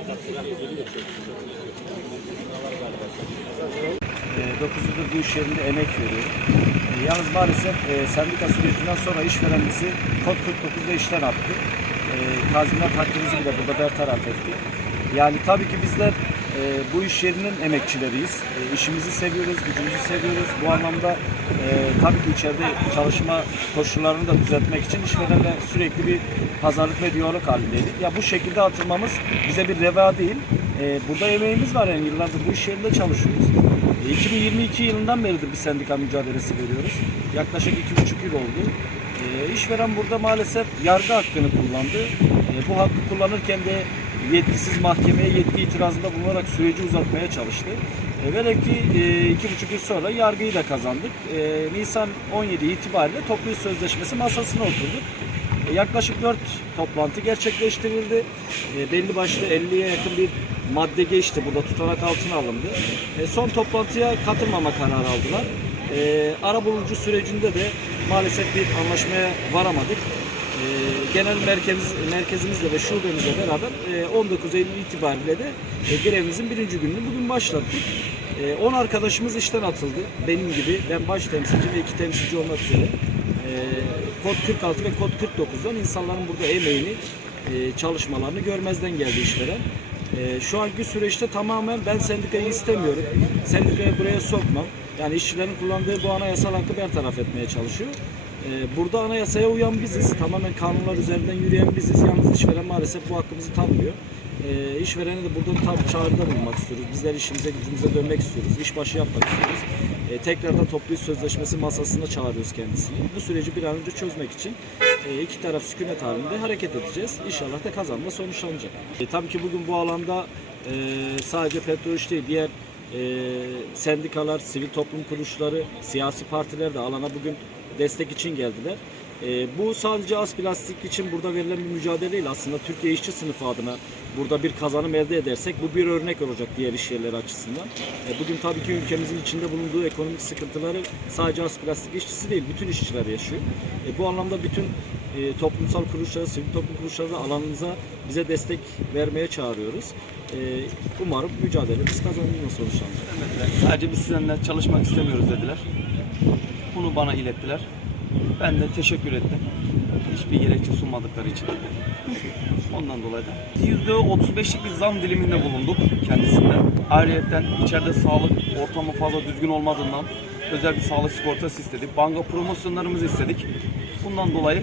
E, 9 yıldır bu iş yerinde emek veriyorum. E, yalnız maalesef e, sendika sürecinden sonra işveren bizi kod 49'da işten attı. E, tazminat hakkımızı bile burada bertaraf etti. Yani tabii ki bizler e, bu iş yerinin emekçileriyiz. E, işimizi seviyoruz, gücümüzü seviyoruz. Bu anlamda e, tabii ki içeride çalışma koşullarını da düzeltmek için işverenle sürekli bir pazarlık ve diyalog halindeydik. Ya bu şekilde atılmamız bize bir reva değil. E, burada emeğimiz var yani yıllardır bu iş yerinde çalışıyoruz. E, 2022 yılından beridir bir sendika mücadelesi veriyoruz. Yaklaşık iki buçuk yıl oldu. E, işveren burada maalesef yargı hakkını kullandı. E, bu hakkı kullanırken de yetkisiz mahkemeye yetki itirazında bulunarak süreci uzatmaya çalıştı. E, velev ki e, iki buçuk yıl sonra yargıyı da kazandık. E, Nisan 17 itibariyle toplu sözleşmesi masasına oturduk. E, yaklaşık 4 toplantı gerçekleştirildi. E, belli başlı 50'ye yakın bir madde geçti. Burada tutanak altına alındı. E, son toplantıya katılmama kararı aldılar. E, ara bulucu sürecinde de maalesef bir anlaşmaya varamadık. E, genel merkez, merkezimizle ve şubemizle beraber e, 19 Eylül itibariyle de e, grevimizin birinci gününü bugün başlattık. E, 10 arkadaşımız işten atıldı. Benim gibi ben baş temsilci ve iki temsilci olmak üzere. E, kod 46 ve kod 49'dan insanların burada emeğini, e, çalışmalarını görmezden geldi işveren. E, şu anki süreçte tamamen ben sendikayı istemiyorum. Sendikayı buraya sokmam. Yani işçilerin kullandığı bu anayasal hakkı bertaraf etmeye çalışıyor. Ee, Burada anayasaya uyan biziz. Tamamen kanunlar üzerinden yürüyen biziz. Yalnız işveren maalesef bu hakkımızı tanımıyor. Ee, işverene de burada tabii çağrıda bulunmak istiyoruz. Bizler işimize gücümüze dönmek istiyoruz. İşbaşı yapmak istiyoruz. Ee, tekrardan toplu iş sözleşmesi masasına çağırıyoruz kendisini. Bu süreci bir an önce çözmek için e, iki taraf sükunet halinde hareket edeceğiz. İnşallah da kazanma sonuçlanacak. E, tabii ki bugün bu alanda e, sadece petrol iş değil, diğer e, sendikalar, sivil toplum kuruluşları, siyasi partiler de alana bugün destek için geldiler. E, bu sadece az plastik için burada verilen bir mücadele değil. Aslında Türkiye işçi sınıfı adına burada bir kazanım elde edersek bu bir örnek olacak diğer iş yerleri açısından. E, bugün tabii ki ülkemizin içinde bulunduğu ekonomik sıkıntıları sadece az plastik işçisi değil, bütün işçiler yaşıyor. E, bu anlamda bütün e, toplumsal kuruluşları, sivil toplum kuruluşları da alanımıza bize destek vermeye çağırıyoruz. E, umarım mücadelemiz kazanımla sonuçlanacak. Sadece biz sizinle çalışmak istemiyoruz dediler. Bunu bana ilettiler. Ben de teşekkür ettim. Hiçbir gerekçe sunmadıkları için. Ondan dolayı da %35'lik bir zam diliminde bulunduk kendisinden. Ayrıyeten içeride sağlık ortamı fazla düzgün olmadığından özel bir sağlık sigortası istedik. Banka promosyonlarımızı istedik. Bundan dolayı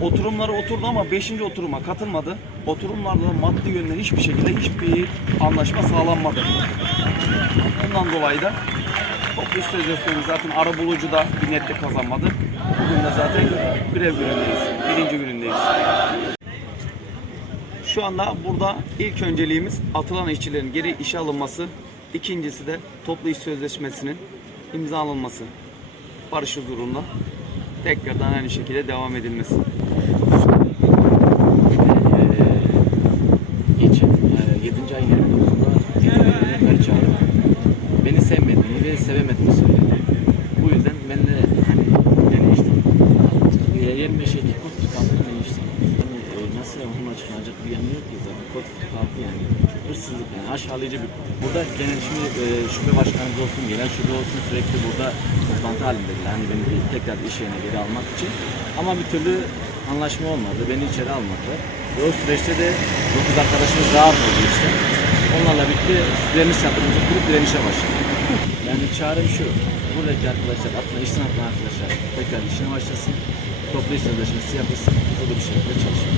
oturumları oturdu ama 5. oturuma katılmadı. Oturumlarda da maddi yönden hiçbir şekilde hiçbir anlaşma sağlanmadı. Bundan dolayı da toplu sözleşmemiz zaten ara bulucu da bir netlik kazanmadı. Bugün de zaten grev günündeyiz. Birinci günündeyiz. Şu anda burada ilk önceliğimiz atılan işçilerin geri işe alınması. İkincisi de toplu iş sözleşmesinin imzalanması. Barış huzurunda tekrardan aynı şekilde devam edilmesi. geçen e, 7. ayın 29'unda yukarı çağırıp beni sevmediğini ve sevemediğini söyledi. Bu yüzden ben de hani beni işte e, 25 Ekim kod 46 beni işte hani, e, nasıl onun açıklanacak bir yanı yok ki zaten kod 46 yani hırsızlık yani aşağılayıcı bir. Burada genel şimdi e, şube başkanımız olsun, genel şube olsun sürekli burada toplantı halindeydiler. Hani beni tekrar iş yerine geri almak için. Ama bir türlü anlaşma olmadı. Beni içeri almadılar. Ve o süreçte de 9 arkadaşımız rahat oldu işte. Onlarla birlikte direniş çadırımızı kurup direnişe başladık. Yani çağrım şu. Buradaki arkadaşlar, atla, işten atılan arkadaşlar tekrar işine başlasın. Toplu iş sözleşmesi yapılsın. Huzurlu bir şekilde çalışın.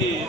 Hadi.